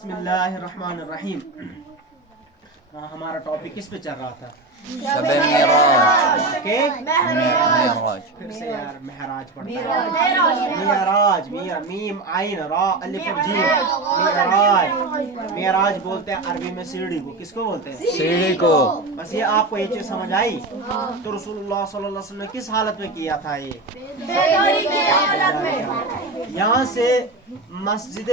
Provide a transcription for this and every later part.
बिस्मिल्लाहिर्रहमानिर्रहीम। हमारा टॉपिक किस पे चल रहा था? शब-ए मेराज के मेराज फिर से यार महराज पढ़ता है। मेराज मीम आइन रा अलिफ जीम। मेराज मेराज बोलते हैं अरबी में सीढ़ी को। किसको बोलते हैं? सीढ़ी को। बस ये आपको ये चीज समझ आई तो रसूलुल्लाह सल्लल्लाहु अलैहि वसल्लम ने किस हालत में किया था ये? यहाँ से मस्जिद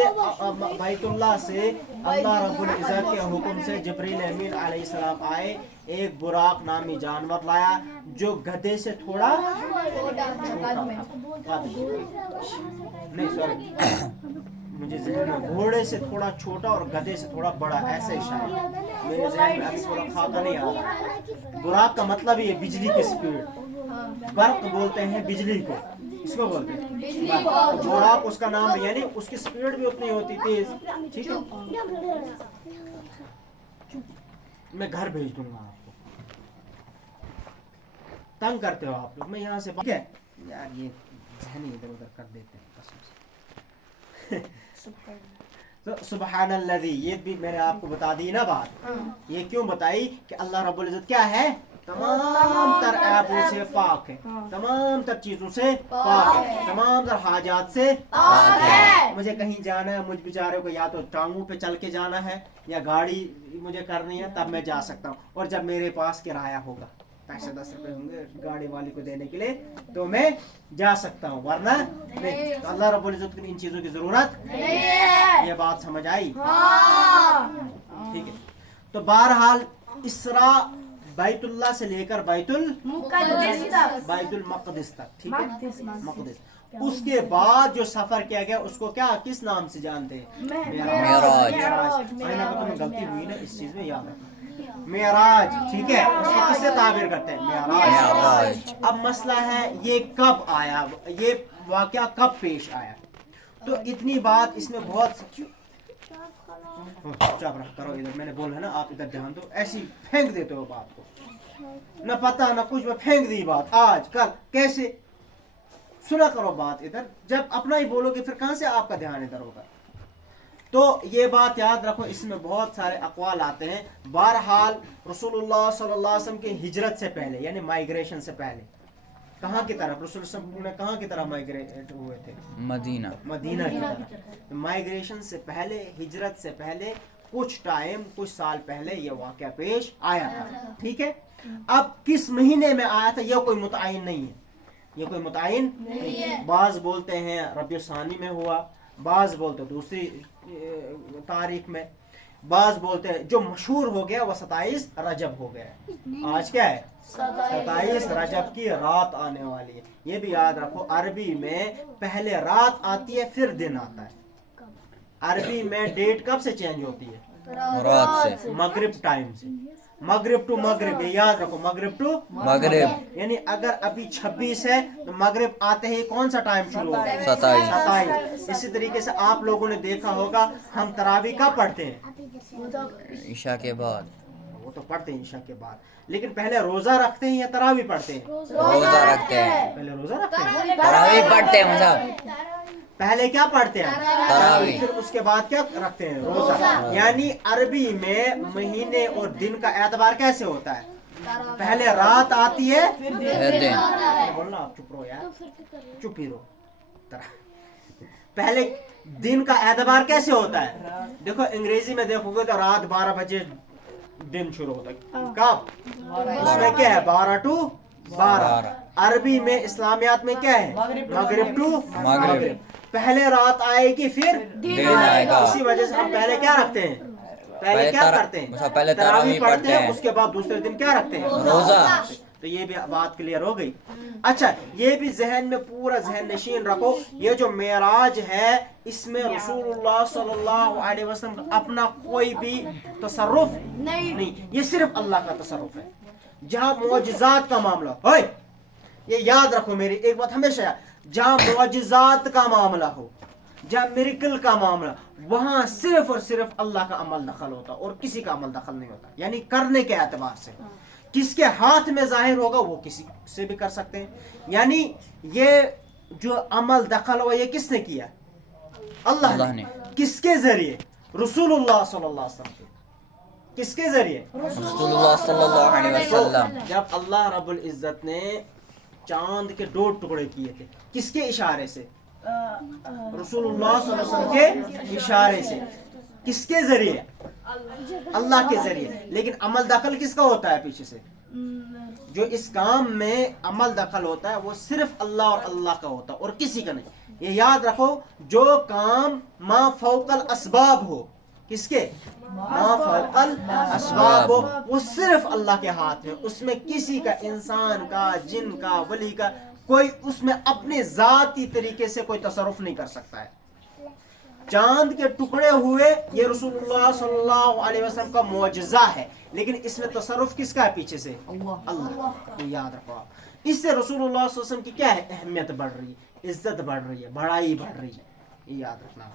बैतुल्लाह से अल्लाह रब्बुल इज़्ज़त के हुक्म से जिब्रील अमीन अलैहिस्सलाम आए, एक बुराक नामी जानवर लाया जो गधे से थोड़ा नहीं सॉरी मुझे ज़हन में घोड़े से थोड़ा छोटा और गधे से थोड़ा बड़ा, ऐसा ही शायद मेरे ज़हन में अभी थोड़ा खाता नहीं आ रहा। बुराक का मतलब ये बिजली की स्पीड, बर्क बोलते हैं बिजली को। इसको बोलते हैं बुराक, उसका नाम है, यानी उसकी स्पीड भी उतनी होती तेज। ठीक है, मैं घर भेज दूंगा आपको, तंग करते हो आप लोग। मैं यहाँ से ठीक है यार, ये ज़हन इधर उधर कर देते हैं कसम से। तो सुबहानल्लज़ी, ये भी मैंने आपको बता दी ना बात। ये क्यों बताई कि अल्लाह रब्बुल इज़्ज़त क्या है? तमाम तर ऐबों से पाक है, तमाम तर चीजों से पाक है, तमाम तर हाजात से पाक है। मुझे कहीं जाना है, मुझ बेचारे को या तो टांगों पे चल के जाना है या गाड़ी मुझे करनी है, तब मैं जा सकता हूँ। और जब मेरे पास किराया होगा, पैसे 10 रुपए होंगे गाड़ी वाली को देने के लिए, तो मैं जा सकता हूँ, वरना नहीं। तो अल्लाह रब्बुल इज़्ज़त को इन चीजों की जरूरत नहीं है। ये बात समझ आई? ठीक है, तो बहरहाल इसरा बैतुल्लाह से लेकर बैतुल मक़दिस तक, ठीक है, मक़दिस। उसके बाद जो सफर किया गया उसको क्या किस नाम से जानते हैं? मेराज। तुम्हें गलती हुई ना इस चीज में, याद रखना मेराज। ठीक है, उसको किससे ताबीर करते हैं? मेराज। अब मसला है ये कब आया, ये वाकया कब पेश आया? तो इतनी बात इसमें बहुत चुप करो, इधर मैंने बोला ना, आप इधर ध्यान दो। ऐसी फेंक देते हो बात को, न पता न कुछ, में फेंक दी बात। आज कल कैसे सुना करो बात इधर, जब अपना ही बोलोगे फिर कहां से आपका ध्यान इधर होगा। तो ये बात याद रखो, इसमें बहुत सारे अक़वाल आते हैं। बहरहाल रसूलुल्लाह सल्लल्लाहु अलैहि वसल्लम की हिजरत से पहले, यानी माइग्रेशन से पहले, कहाँ की तरफ रसूलुल्लाह कहाँ की तरफ माइग्रेट हुए थे? मदीना की तरफ। माइग्रेशन से पहले, हिजरत से पहले कुछ टाइम, कुछ साल पहले ये वाक़या पेश आया था। ठीक है, अब किस महीने में आया था ये कोई मुतअय्यन नहीं है, ये कोई मुतअय्यन नहीं है। बाज़ बोलते हैं रबीउल सानी में हुआ, बाज़ बोलते हैं दूसरी तारीख में, बाज़ बोलते हैं जो मशहूर हो गया वो 27 रजब हो गया। आज क्या है? 27 रजब की रात आने वाली है। ये भी याद रखो, अरबी में पहले रात आती है फिर दिन आता है। अरबी में डेट कब से चेंज होती है? रात से, मगरिब टाइम से। मगरिब टू मगरिब, ये याद रखो, मगरिब टू मगरिब। यानी अगर अभी 26 है तो मगरिब आते ही कौन सा टाइम शुरू होगा? 27। इसी तरीके से आप लोगों ने देखा होगा हम तरावी कब पढ़ते हैं? ईशा के बाद। वो तो पढ़ते हैं ईशा के बाद, लेकिन पहले रोजा रखते हैं या तरावी पढ़ते हैं? रोजा रखते हैं। पहले रोजा रखते हैं, तरावी पढ़ते हैं। मतलब पहले क्या पढ़ते हैं? तरावी। फिर उसके बाद क्या रखते हैं? रोजा। यानी अरबी में महीने और दिन का एतबार कैसे होता है? पहले रात आती है फिर दिन। बोलना आप चुप रहो यार, चुप ही रहो। पहले दिन का एतबार कैसे होता है? देखो अंग्रेजी में देखोगे तो रात 12 बजे दिन शुरू होता है। कब? उसमें क्या है? 12 टू 12। अरबी में इस्लामियात में क्या है? मगरिब टू मगरिब। पहले रात आएगी फिर दिन आएगा। इसी वजह से हम पहले क्या रखते हैं? पहले क्या करते हैं? पहले तरावी पढ़ते हैं, उसके बाद दूसरे दिन क्या रखते हैं? रोजा। तो ये भी बात क्लियर हो गई। अच्छा, ये भी जहन में पूरा जहन नशीन रखो, ये जो मेराज है इसमें रसूलुल्लाह सल्लल्लाहु अलैहि वसल्लम अपना कोई भी तसर्रुफ नहीं, ये सिर्फ अल्लाह का तसर्रुफ है। जहाँ मौजिज़ात का मामला हो, ये याद रखो मेरी एक बात हमेशा, जहाँ मौजिज़ात का मामला हो, जहाँ मिरेकल का मामला, वहाँ सिर्फ और सिर्फ अल्लाह का अमल दखल होता और किसी का अमल दखल नहीं होता। यानी करने के एतबार से किसके हाथ में जाहिर होगा वो किसी से भी कर सकते हैं। यानी ये जो अमल दखल हुआ ये किसने किया? अल्लाह ने। किसके जरिए? रसूलुल्लाह सल्लल्लाहु अलैहि वसल्लम के। किसके जरिए? रसूलुल्लाह सल्लल्लाहु अलैहि वसल्लम। जब अल्लाह रब्बुल इज्जत ने चांद के 2 टुकड़े किए थे, किसके इशारे से? रसूलुल्लाह सल्लल्लाहु अलैहि वसल्लम के इशारे से। किसके जरिए? अल्लाह के जरिए। लेकिन अमल दखल किसका होता है पीछे से? जो इस काम में अमल दखल होता है वो सिर्फ अल्लाह और अल्लाह का होता है और किसी का नहीं। ये याद रखो, जो काम मा फौकल असबाब हो, किसके? मा फौकल असबाब हो, वो सिर्फ अल्लाह के हाथ में। उसमें किसी का, इंसान का, जिन का, वली का, कोई उसमें अपने जाती तरीके से कोई तसरुफ नहीं कर सकता है। चांद के टुकड़े हुए ये रसूलुल्लाह सल्लल्लाहु अलैहि वसल्लम का मुअजिजा है, लेकिन इसमें तसरुफ किसका है पीछे से? अल्लाह। ये याद रखो आप। इससे रसूलुल्लाह सल्लल्लाहु अलैहि वसल्लम की क्या है? अहमियत बढ़ रही है, इज्जत बढ़ रही है, बड़ाई बढ़ रही है। ये याद रखना।